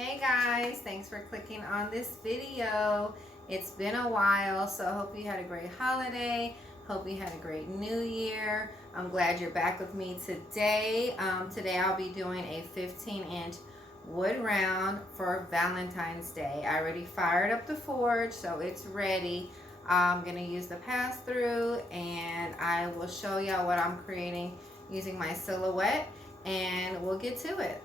Hey guys, thanks for clicking on this video. It's been a while, so I hope you had a great holiday. Hope you had a great new year. I'm glad you're back with me today. Today I'll be doing a 15-inch wood round for Valentine's Day. I already fired up the forge, so it's ready. I'm gonna use the pass-through and I will show y'all what I'm creating using my silhouette, and we'll get to it.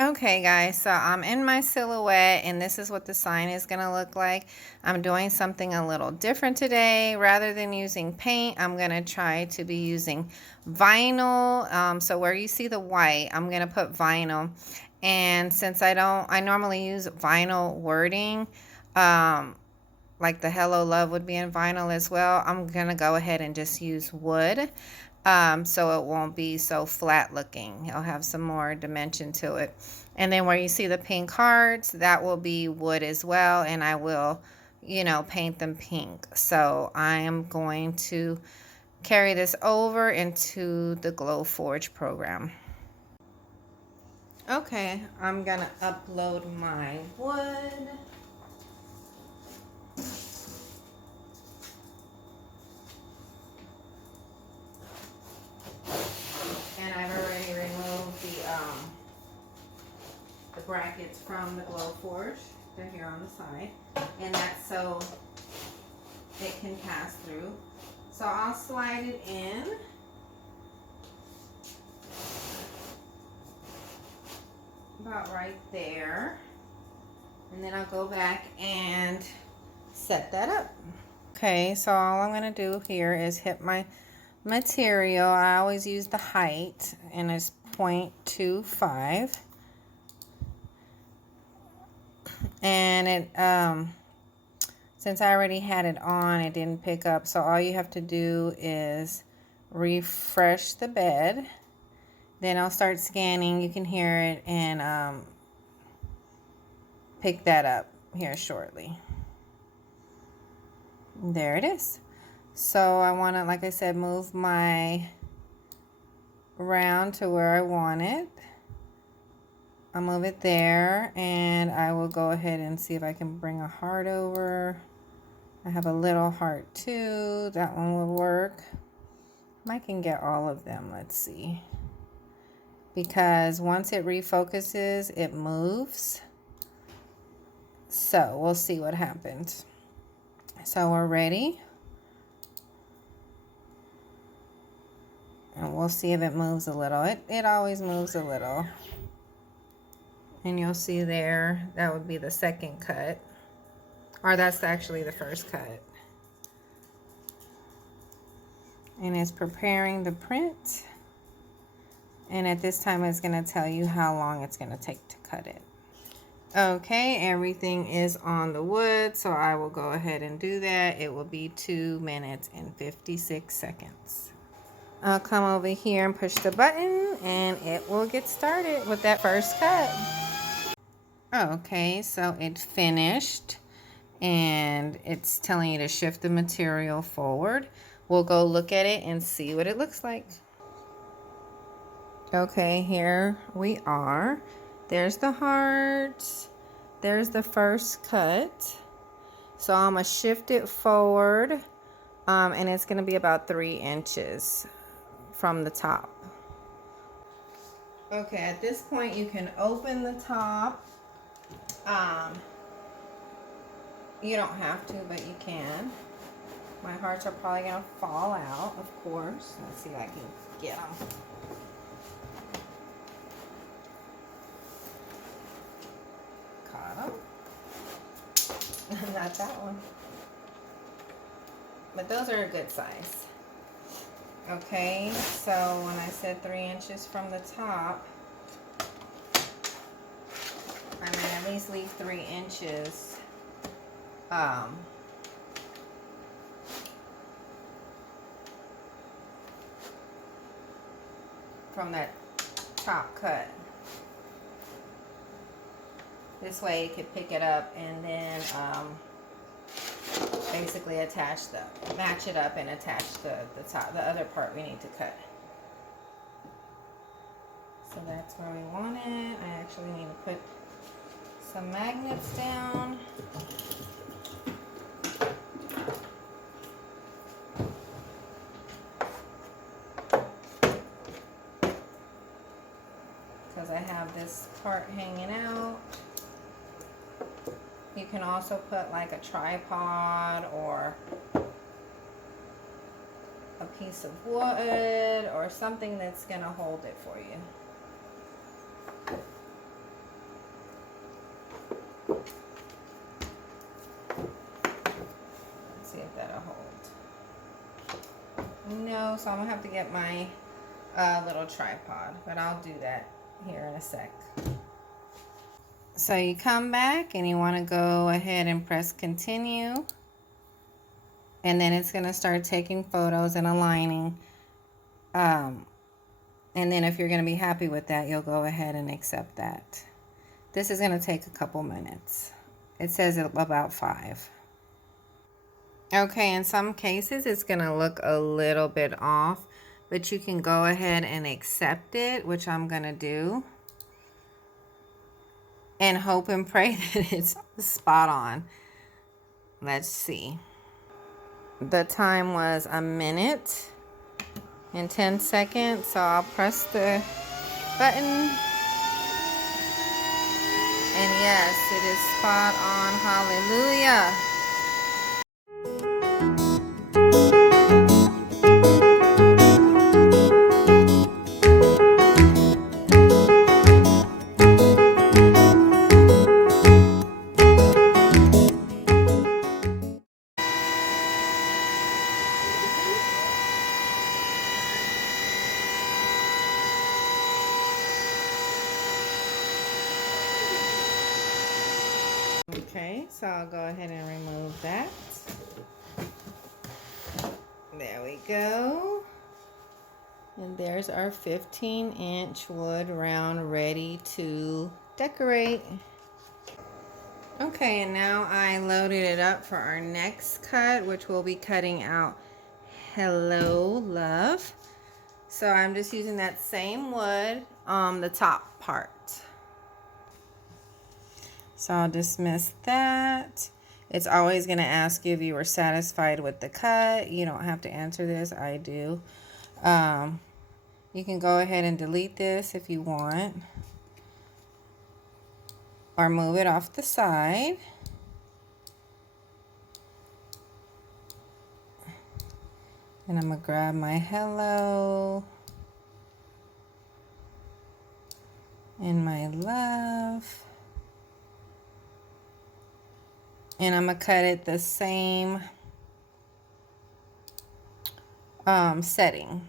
Okay guys, so I'm in my silhouette and this is what the sign is going to look like. I'm doing something a little different today. Rather than using paint, I'm going to try to be using vinyl. So where you see the white, I'm going to put vinyl. And since I normally use vinyl wording, like the hello love would be in vinyl as well, I'm going to go ahead and just use wood. So it won't be so flat looking. It'll have some more dimension to it. And then where you see the pink hearts, that will be wood as well, and I will, paint them pink. So I am going to carry this over into the Glowforge program. Okay, I'm gonna upload my wood. And I've already removed the brackets from the Glowforge. They're here on the side. And that's so it can pass through. So I'll slide it in. About right there. And then I'll go back and set that up. Okay, so all I'm going to do here is hit my material. I always use the height, and it's 0.25. And it since I already had it on, it didn't pick up. So all you have to do is refresh the bed. Then I'll start scanning. You can hear it and pick that up here shortly. There it is. So I want to, like I said, move my round to where I want it. I'll move it there, and I will go ahead and see if I can bring a heart over. I have a little heart too. That one will work. I can get all of them. Let's see. Because once it refocuses, it moves. So we'll see what happens. So we're ready. And we'll see if it moves a little. It always moves a little. And you'll see there, that would be the second cut. Or that's actually the first cut. And it's preparing the print. And at this time, it's going to tell you how long it's going to take to cut it. Okay, everything is on the wood, so I will go ahead and do that. It will be 2 minutes and 56 seconds. I'll come over here and push the button, and it will get started with that first cut. Okay, so it finished, and it's telling you to shift the material forward. We'll go look at it and see what it looks like. Okay, here we are. There's the heart. There's the first cut. So I'm going to shift it forward, and it's going to be about 3 inches from the top. Okay, at this point you can open the top. You don't have to, but you can. My hearts are probably going to fall out, of course. Let's see if I can get them. Caught them. Not that one. But those are a good size. Okay, so when I said 3 inches from the top, I'm going to at least leave 3 inches from that top cut. This way you could pick it up and then basically match it up and attach the other part we need to cut. So that's where we want it. I actually need to put some magnets down. Because I have this part hanging out. You can also put like a tripod or a piece of wood or something that's going to hold it for you. Let's see if that'll hold. No, so I'm going to have to get my little tripod, but I'll do that here in a sec. So you come back and you want to go ahead and press continue. And then it's going to start taking photos and aligning. And then if you're going to be happy with that, you'll go ahead and accept that. This is going to take a couple minutes. It says about 5. Okay, in some cases it's going to look a little bit off, but you can go ahead and accept it, which I'm going to do. And hope and pray that it's spot on. Let's see. The time was 1 minute and 10 seconds, so I'll press the button. And yes, it is spot on. Hallelujah. Okay, so I'll go ahead and remove that. There we go. And there's our 15-inch wood round ready to decorate. Okay, and now I loaded it up for our next cut, which we'll be cutting out Hello Love. So I'm just using that same wood on the top part. So I'll dismiss that. It's always going to ask you if you were satisfied with the cut. You don't have to answer this. I do. You can go ahead and delete this if you want. Or move it off the side. And I'm going to grab my hello and my love. And I'm going to cut it the same setting,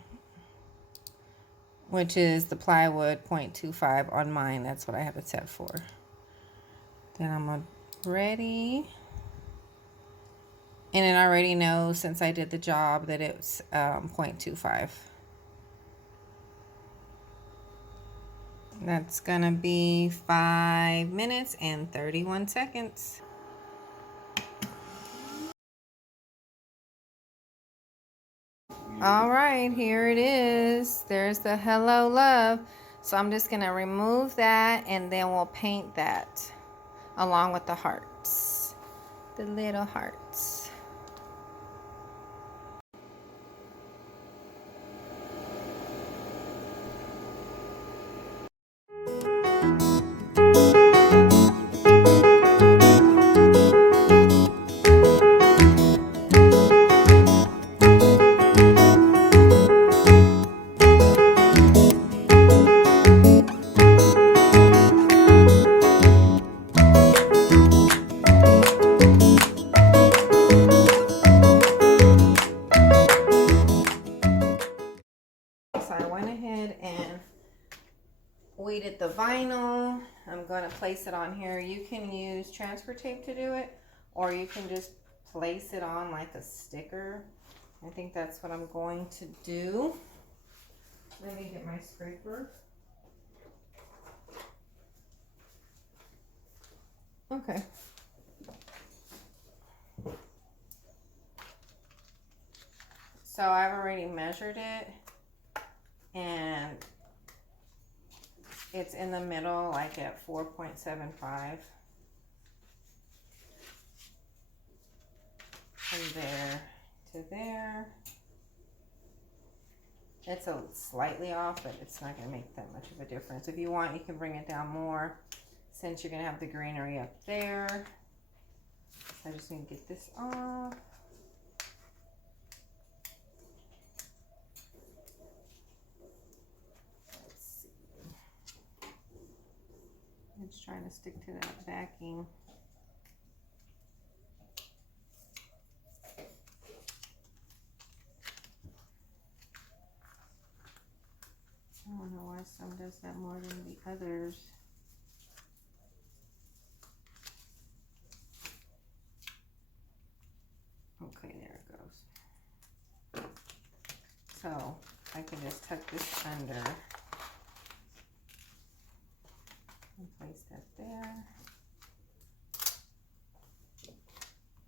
which is the plywood 0.25 on mine. That's what I have it set for. Then I'm ready. And it already knows, since I did the job, that it's 0.25. That's going to be 5 minutes and 31 seconds. All right, here it is. There's the Hello Love. So I'm just going to remove that, and then we'll paint that along with the hearts, the little hearts. Weeded the vinyl. I'm going to place it on here. You can use transfer tape to do it, or you can just place it on like a sticker. I think that's what I'm going to do. Let me get my scraper. Okay. So I've already measured it, and it's in the middle, like at 4.75. from there to there. It's a slightly off, but it's not going to make that much of a difference. If you want, you can bring it down more since you're going to have the greenery up there. I just need to get this off. Let's see. I'm just trying to stick to that backing. I don't know why some does that more than the others. Okay, there it goes. So I can just tuck this under and place that there.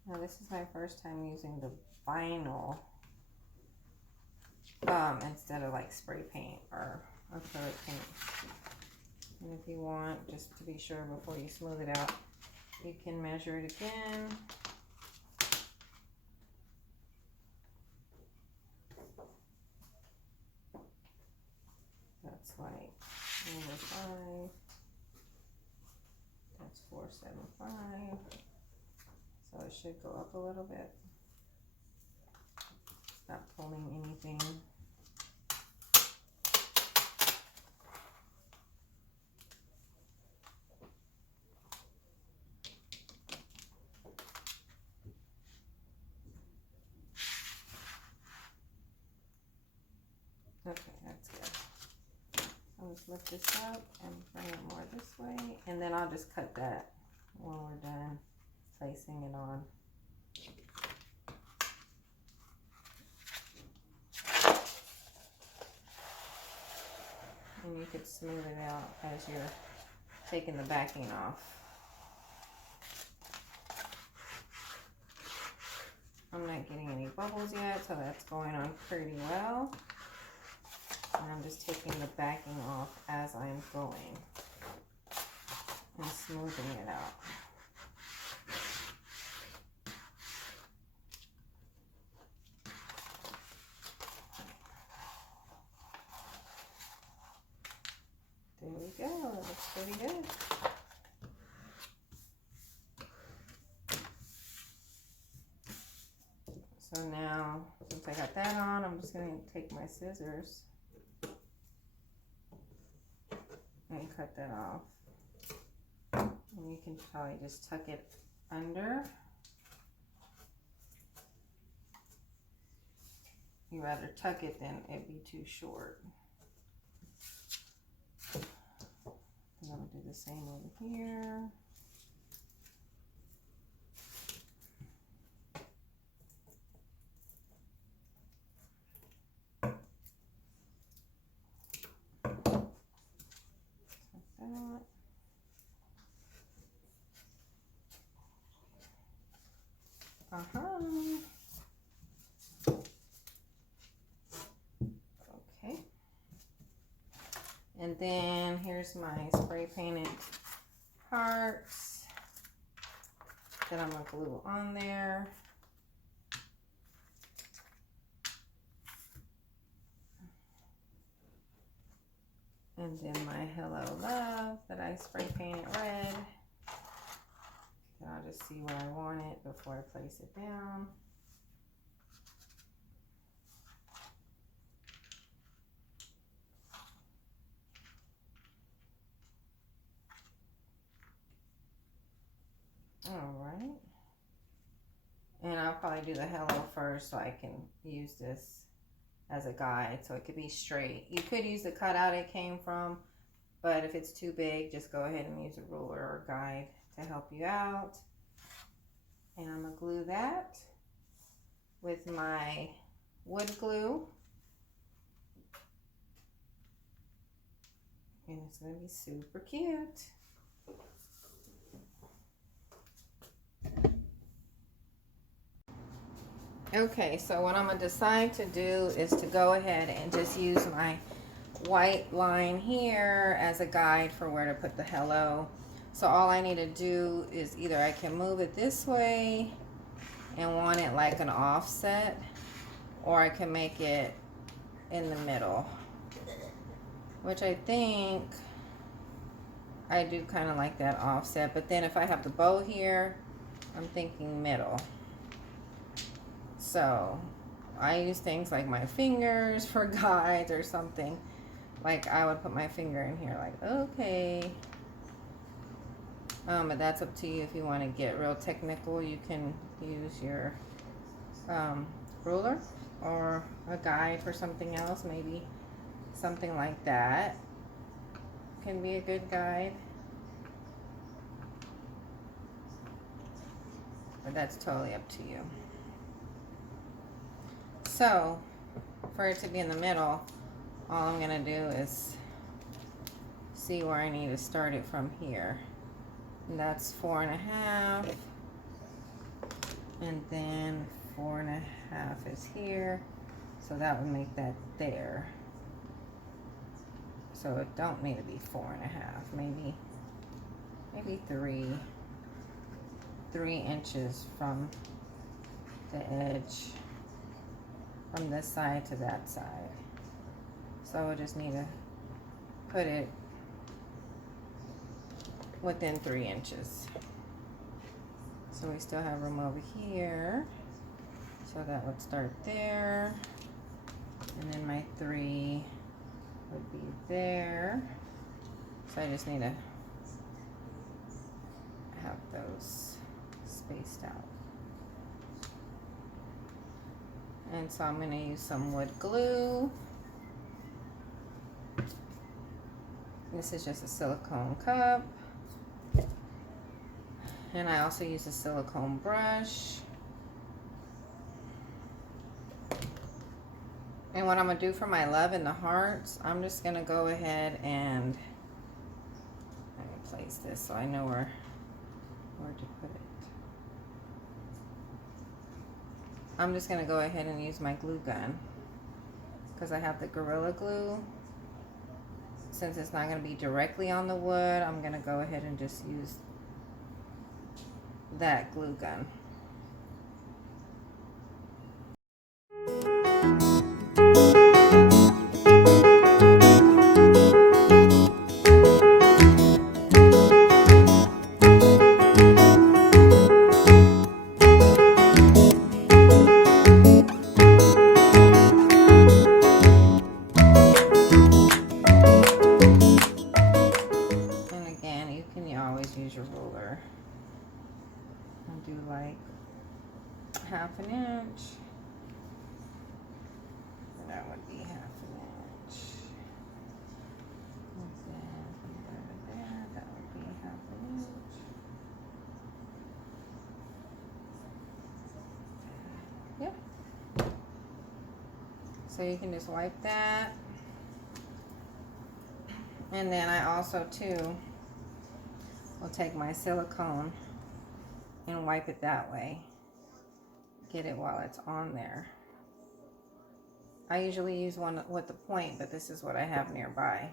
Now this is my first time using the vinyl instead of like spray paint or acrylic paint. And if you want, just to be sure before you smooth it out, you can measure it again. That's like over 5. That's 475. So it should go up a little bit. Not pulling anything. Okay, that's good. I'll just lift this up and bring it more this way, and then I'll just cut that when we're done placing it on. And you could smooth it out as you're taking the backing off. I'm not getting any bubbles yet, so that's going on pretty well. And I'm just taking the backing off as I'm going and smoothing it out. There we go, that looks pretty good. So now, since I got that on, I'm just going to take my scissors and cut that off. And you can probably just tuck it under. You'd rather tuck it than it be too short. And I'm going to do the same over here. Okay. And then here's my spray painted parts that I'm going to glue on there. And then my Hello Love that I spray painted red. And I'll just see where I want it before I place it down. All right. And I'll probably do the hello first so I can use this as a guide so it could be straight. You could use the cutout it came from, but if it's too big, just go ahead and use a ruler or guide to help you out. And I'm going to glue that with my wood glue. And it's going to be super cute. Okay, so what I'm going to decide to do is to go ahead and just use my white line here as a guide for where to put the hello. So all I need to do is either I can move it this way and want it like an offset, or I can make it in the middle, which I think I do kind of like that offset. But then if I have the bow here, I'm thinking middle. So I use things like my fingers for guides or something. Like I would put my finger in here like, okay. But that's up to you. If you want to get real technical, you can use your ruler or a guide for something else. Maybe something like that can be a good guide. But that's totally up to you. So for it to be in the middle, all I'm gonna do is see where I need to start it from here. And that's 4.5, and then 4.5 is here, so that would make that there. So it don't need to be 4.5, maybe 3 inches from the edge, from this side to that side. So I just need to put it within 3 inches. So we still have room over here, so that would start there, and then my 3 would be there. So I just need to have those spaced out. And so I'm going to use some wood glue. This is just a silicone cup. And I also use a silicone brush. And what I'm going to do for my love and the hearts, I'm just going to go ahead and let me place this so I know where to put it. I'm just going to go ahead and use my glue gun because I have the Gorilla Glue. Since it's not going to be directly on the wood, I'm going to go ahead and just use that glue gun. Do like 1/2 inch. That would be 1/2 inch. And then from there to there, that would be 1/2 inch. Yep. So you can just wipe that. And then I also too will take my silicone and wipe it that way. Get it while it's on there. I usually use one with the point, but this is what I have nearby.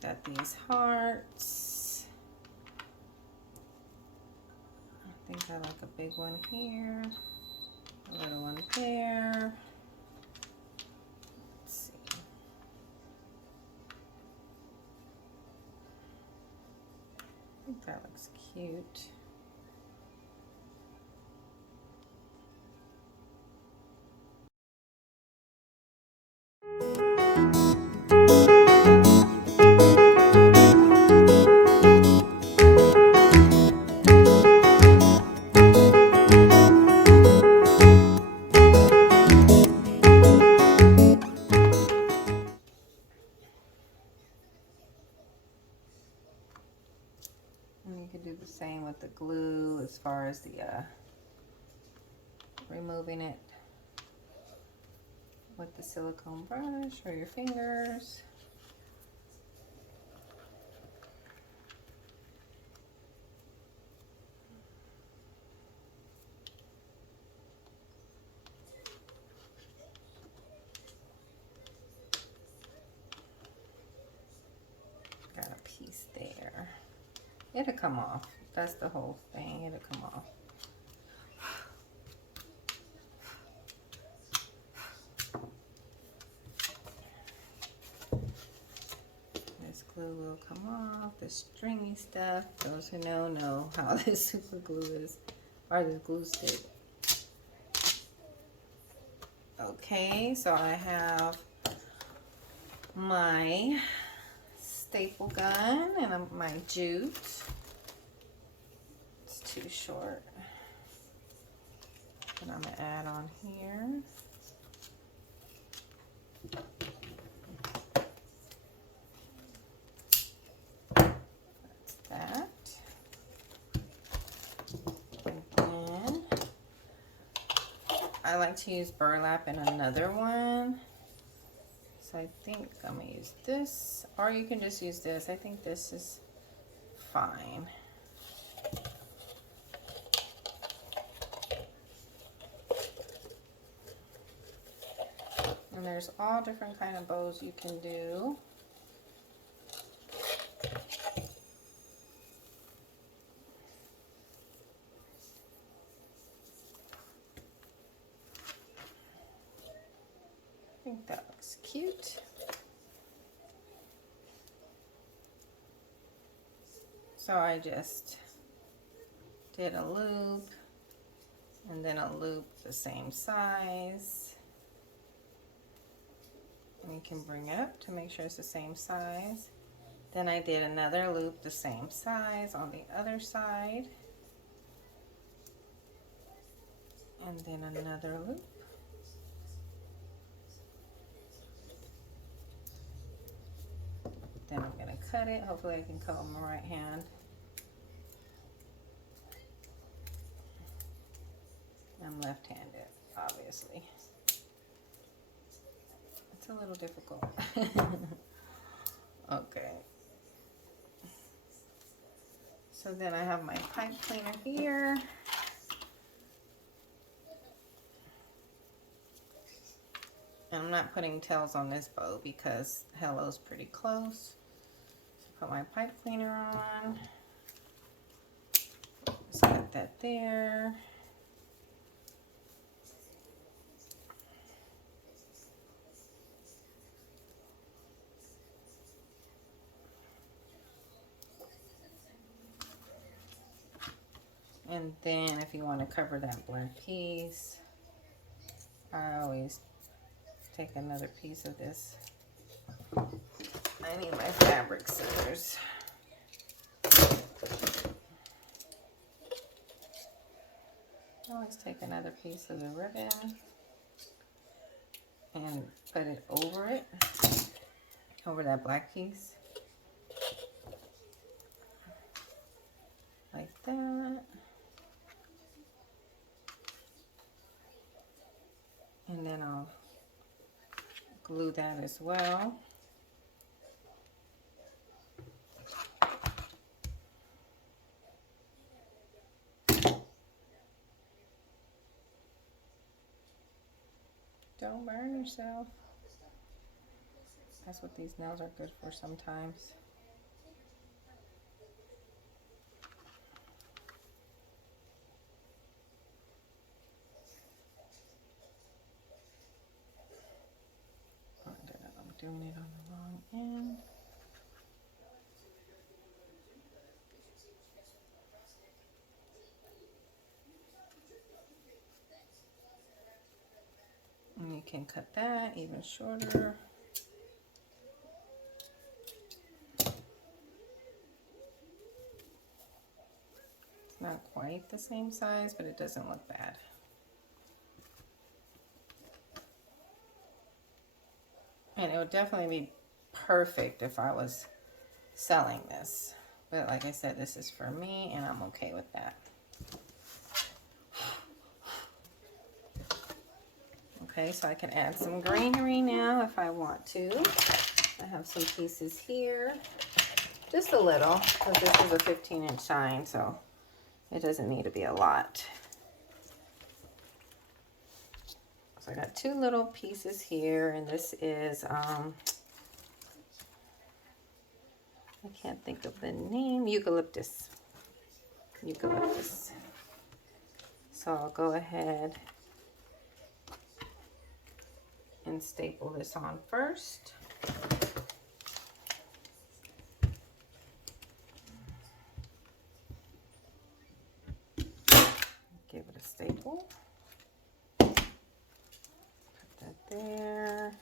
Got these hearts. I think I like a big one here, a little one there. Let's see. think that looks cute. And you can do the same with the glue as far as the removing it with the silicone brush or your fingers. Got a piece there. It'll come off. That's the whole thing. It'll come off. This glue will come off. The stringy stuff. Those who know how this super glue is, or this glue stick. Okay, so I have my staple gun and my jute. It's too short. And I'm gonna add on here. That's that. And then I like to use burlap in another one. So I think I'm gonna use this, or you can just use this. I think this is fine. And there's all different kind of bows you can do. I think that looks cute. So I just did a loop and then a loop the same size. And you can bring it up to make sure it's the same size. Then I did another loop the same size on the other side. And then another loop. Then I'm gonna cut it. Hopefully I can cut with my right hand. I'm left-handed, obviously. It's a little difficult. Okay. So then I have my pipe cleaner here. And I'm not putting tails on this bow because Hello's pretty close. So put my pipe cleaner on. Just got that there. And then if you want to cover that black piece, I always take another piece of this. I need my fabric scissors. I always take another piece of the ribbon and put it over that black piece. Like that. And then I'll glue that as well. Don't burn yourself. That's what these nails are good for sometimes. I'm doing it on the wrong end. cut that even shorter. It's not quite the same size, but it doesn't look bad. And it would definitely be perfect if I was selling this. But like I said, this is for me and I'm okay with that. Okay, so I can add some greenery now if I want to. I have some pieces here. Just a little, because this is a 15-inch sign, so it doesn't need to be a lot. So I got 2 little pieces here, and this is, I can't think of the name, eucalyptus. Eucalyptus. So I'll go ahead and staple this on first. Give it a staple. Put that there.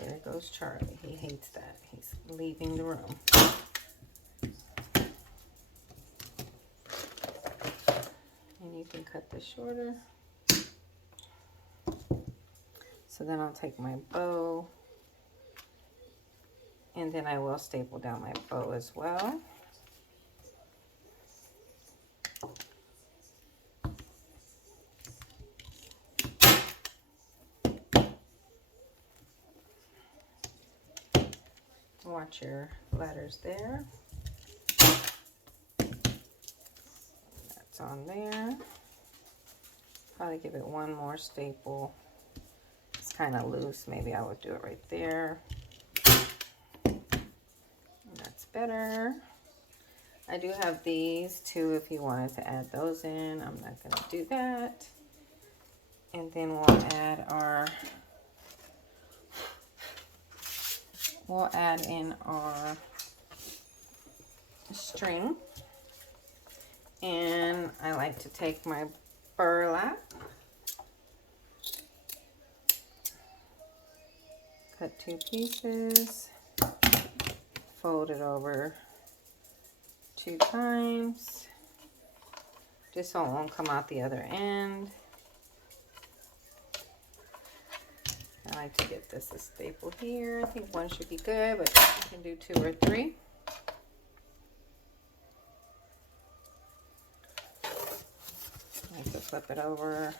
There goes Charlie. He hates that. He's leaving the room. And you can cut this shorter. So then I'll take my bow, and then I will staple down my bow as well. Watch your letters there. That's on there. Probably give it one more staple. It's kind of loose. Maybe I would do it right there. That's better. I do have these too if you wanted to add those in. I'm not going to do that. And then we'll add in our string. And I like to take my burlap, cut 2 pieces, fold it over 2 times, just so it won't come out the other end. I like to get this a staple here. I think 1 should be good, but you can do 2 or 3. I like to flip it over.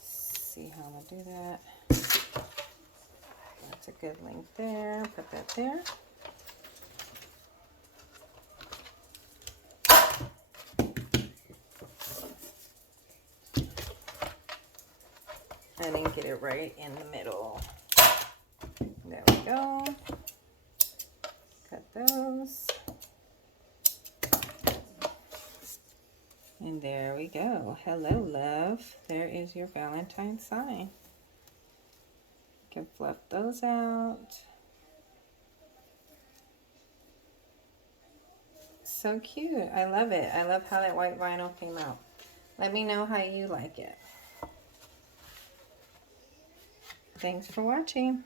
See how I'm going to do that. That's a good length there. Put that there. I didn't get it right in the middle. There we go. Cut those. And there we go. Hello, love. There is your Valentine sign. You can fluff those out. So cute. I love it. I love how that white vinyl came out. Let me know how you like it. Thanks for watching.